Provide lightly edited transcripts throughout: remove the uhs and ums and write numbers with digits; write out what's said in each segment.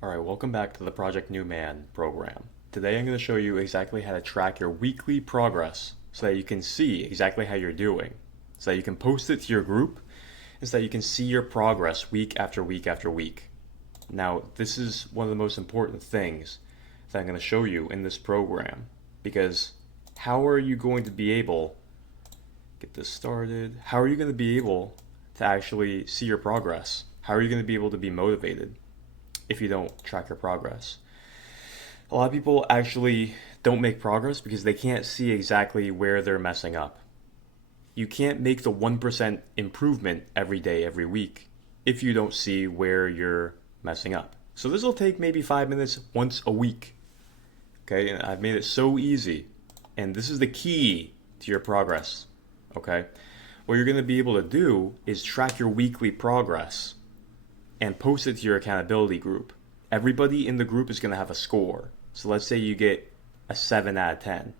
Alright, welcome back to the Project New Man program. Today I'm going to show you exactly how to track your weekly progress so that you can see exactly how you're doing, so that you can post it to your group, and so that you can see your progress week after week after week. Now, this is one of the most important things that I'm going to show you in this program, because how are you going to be able, get this started, how are you going to be able to actually see your progress? How are you going to be able to be motivated if you don't track your progress? A lot of people actually don't make progress because they can't see exactly where they're messing up. You can't make the 1% improvement every day, every week, if you don't see where you're messing up. So this will take maybe 5 minutes once a week. Okay, and I've made it so easy. And this is the key to your progress. Okay, what you're going to be able to do is track your weekly progress and post it to your accountability group. Everybody in the group is going to have a score. So let's say you get a 7 out of 10,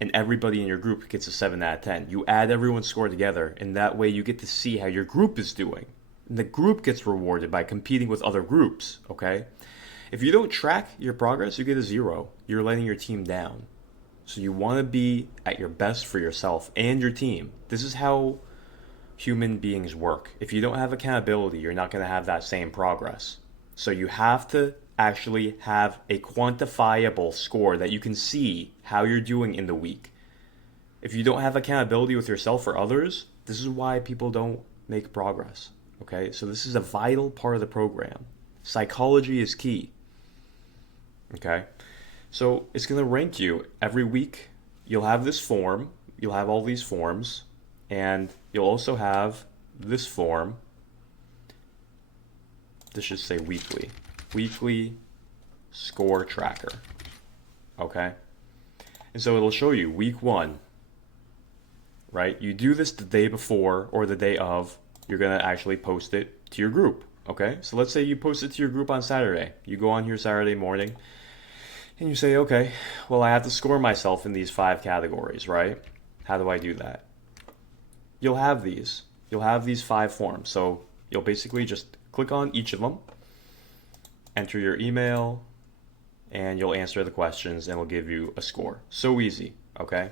and everybody in your group gets a 7 out of 10. You add everyone's score together, and that way you get to see how your group is doing. And the group gets rewarded by competing with other groups, okay? If you don't track your progress, you get a 0. You're letting your team down. So you want to be at your best for yourself and your team. This is how human beings work. If you don't have accountability, you're not going to have that same progress. So you have to actually have a quantifiable score that you can see how you're doing in the week. If you don't have accountability with yourself or others, this is why people don't make progress. Okay, so this is a vital part of the program. Psychology is key. Okay, so it's going to rank you every week. You'll have this form, you'll have all these forms, and you'll also have this form. This should say weekly score tracker. Okay, and so it'll show you week 1, right? You do this the day before or the day of, you're gonna actually post it to your group. Okay, so let's say you post it to your group on Saturday. You go on here Saturday morning and you say, okay, well, I have to score myself in these 5 categories, right? How do I do that? You'll have these 5 forms. So you'll basically just click on each of them, enter your email, and you'll answer the questions and it'll give you a score. So easy, okay?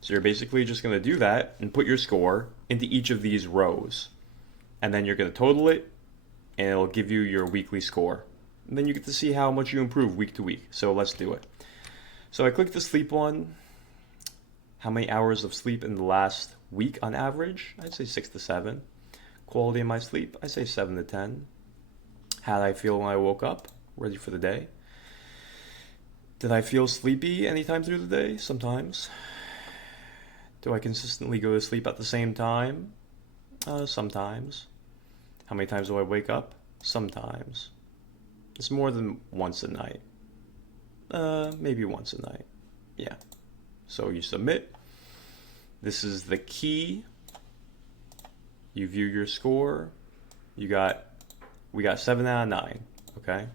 So you're basically just going to do that and put your score into each of these rows. And then you're going to total it and it'll give you your weekly score. And then you get to see how much you improve week to week. So let's do it. So I click the sleep one. How many hours of sleep in the last week on average? I'd say 6 to 7. Quality of my sleep? I say 7 to 10. How did I feel when I woke up? Ready for the day? Did I feel sleepy anytime through the day? Sometimes. Do I consistently go to sleep at the same time? Sometimes. How many times do I wake up? Sometimes. It's more than once a night. Maybe once a night. Yeah. So you submit. This is the key. You view your score. We got 7 out of 9. Okay.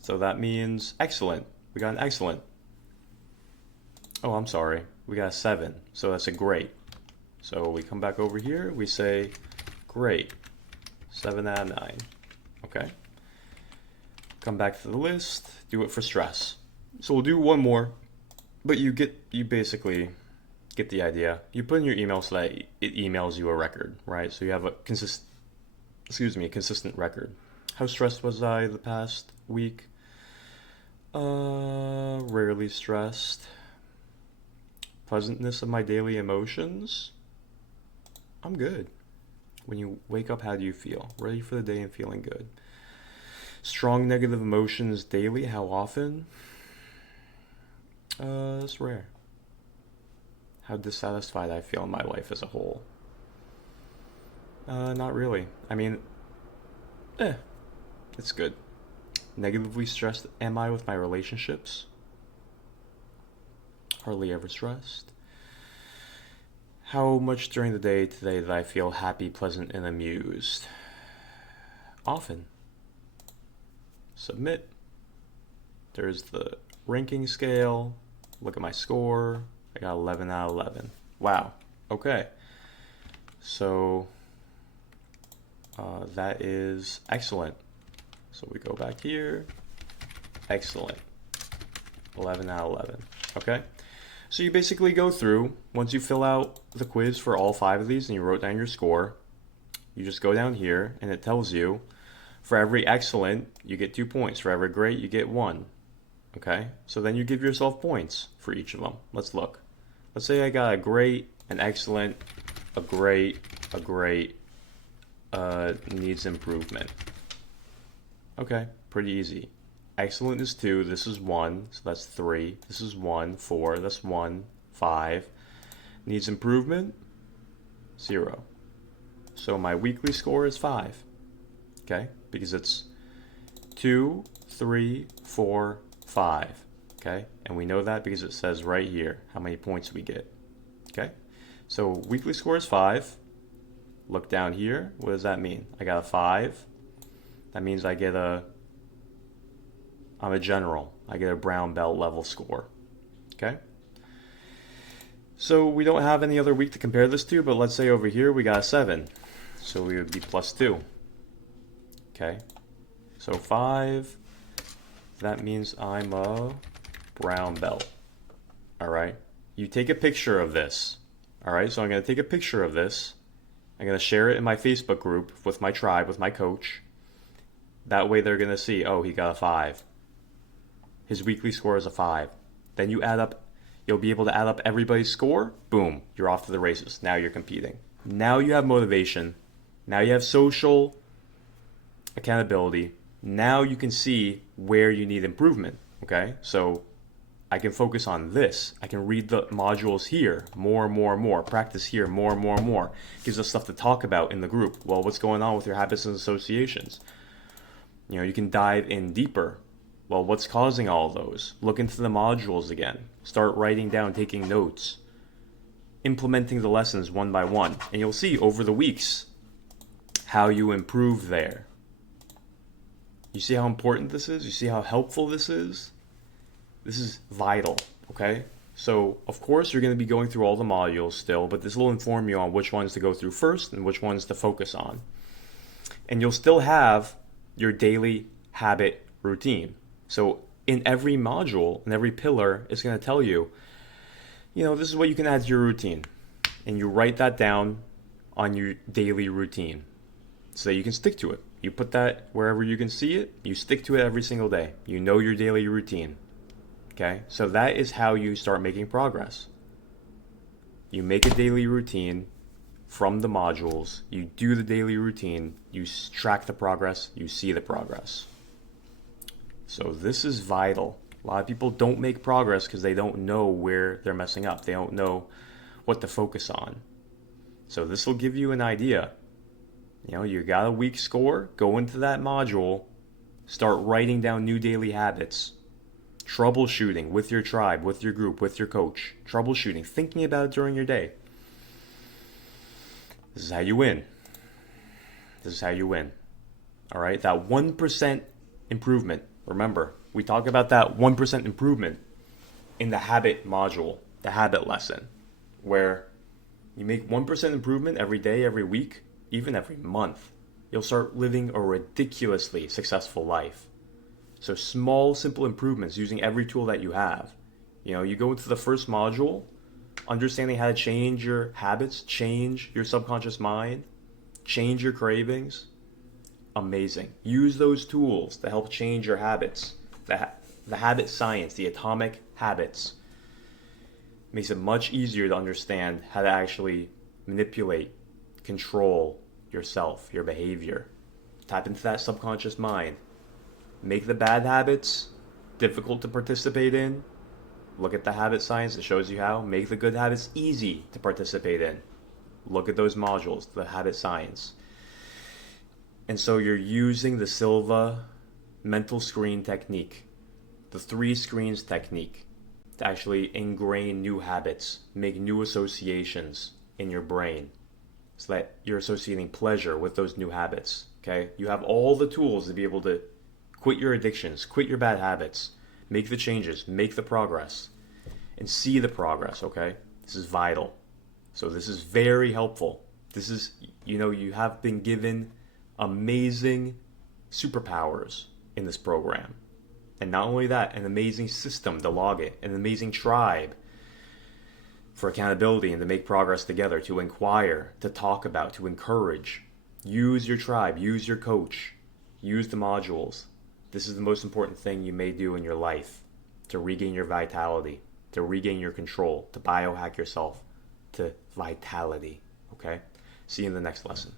So that means excellent. We got an excellent. Oh, I'm sorry. We got a 7. So that's a great. So we come back over here. We say great. 7 out of 9. Okay. Come back to the list. Do it for stress. So we'll do one more. But you basically get the idea. You put in your email so that it emails you a record, right? So you have a consistent record. How stressed was I the past week? Rarely stressed. Pleasantness of my daily emotions? I'm good. When you wake up, how do you feel? Ready for the day and feeling good. Strong negative emotions daily? How often? That's rare. How dissatisfied I feel in my life as a whole? Not really. I mean, it's good. Negatively stressed am I with my relationships? Hardly ever stressed. How much during the day today did I feel happy, pleasant, and amused? Often. Submit. There's the ranking scale. Look at my score. I got 11 out of 11. Wow. Okay. So that is excellent. So we go back here. Excellent. 11 out of 11. Okay? So you basically go through, once you fill out the quiz for all 5 of these and you wrote down your score, you just go down here and it tells you for every excellent, you get 2 points. For every great, you get 1. Okay? So then you give yourself points for each of them. Let's look. Let's say I got a great, an excellent, a great, needs improvement. Okay, pretty easy. Excellent is 2, this is 1, so that's 3. This is 1, 4, that's 1, 5. Needs improvement, 0. So my weekly score is 5. Okay, because it's 2, 3, 4, 5. Okay, and we know that because it says right here how many points we get. Okay, so weekly score is 5. Look down here. What does that mean? I got a 5. That means I'm a general. I get a brown belt level score. Okay? So we don't have any other week to compare this to, but let's say over here we got a 7. So we would be plus 2. Okay? So 5, that means I'm a brown belt. Alright? You take a picture of this. Alright? So I'm going to take a picture of this. I'm going to share it in my Facebook group with my tribe, with my coach. That way they're going to see, oh, he got a 5. His weekly score is a 5. Then you add up, you'll be able to add up everybody's score. Boom, you're off to the races. Now you're competing. Now you have motivation. Now you have social accountability. Now you can see where you need improvement. Okay, so I can focus on this. I can read the modules here more and more and more. Practice here more and more and more. Gives us stuff to talk about in the group. Well, what's going on with your habits and associations? You know, you can dive in deeper. Well, what's causing all of those? Look into the modules again. Start writing down, taking notes. Implementing the lessons one by one. And you'll see over the weeks how you improve there. You see how important this is? You see how helpful this is? This is vital, okay? So, of course, you're going to be going through all the modules still, but this will inform you on which ones to go through first and which ones to focus on. And you'll still have your daily habit routine. So in every module, in every pillar, it's going to tell you, you know, this is what you can add to your routine. And you write that down on your daily routine so that you can stick to it. You put that wherever you can see it, you stick to it every single day. You know your daily routine. Okay? So that is how you start making progress. You make a daily routine from the modules, you do the daily routine, you track the progress, you see the progress. So this is vital. A lot of people don't make progress because they don't know where they're messing up. They don't know what to focus on. So this will give you an idea. You know, you got a weak score, go into that module, start writing down new daily habits. Troubleshooting with your tribe, with your group, with your coach. Troubleshooting, thinking about it during your day. This is how you win. This is how you win. All right, that 1% improvement. Remember, we talk about that 1% improvement in the habit module, the habit lesson, where you make 1% improvement every day, every week, even every month. You'll start living a ridiculously successful life. So small, simple improvements using every tool that you have. You know, you go into the first module, understanding how to change your habits, change your subconscious mind, change your cravings. Amazing. Use those tools to help change your habits. The habit science, the atomic habits, makes it much easier to understand how to actually manipulate, control yourself, your behavior. Tap into that subconscious mind. Make the bad habits difficult to participate in. Look at the habit science, it shows you how. Make the good habits easy to participate in. Look at those modules, the habit science. And so you're using the Silva mental screen technique, the 3 screens technique, to actually ingrain new habits, make new associations in your brain so that you're associating pleasure with those new habits. Okay? You have all the tools to be able to quit your addictions, quit your bad habits, make the changes, make the progress, and see the progress, okay? This is vital. So this is very helpful. This is, you know, you have been given amazing superpowers in this program. And not only that, an amazing system to log it, an amazing tribe for accountability and to make progress together, to inquire, to talk about, to encourage. Use your tribe, use your coach, use the modules. This is the most important thing you may do in your life to regain your vitality, to regain your control, to biohack yourself to vitality. Okay? See you in the next lesson.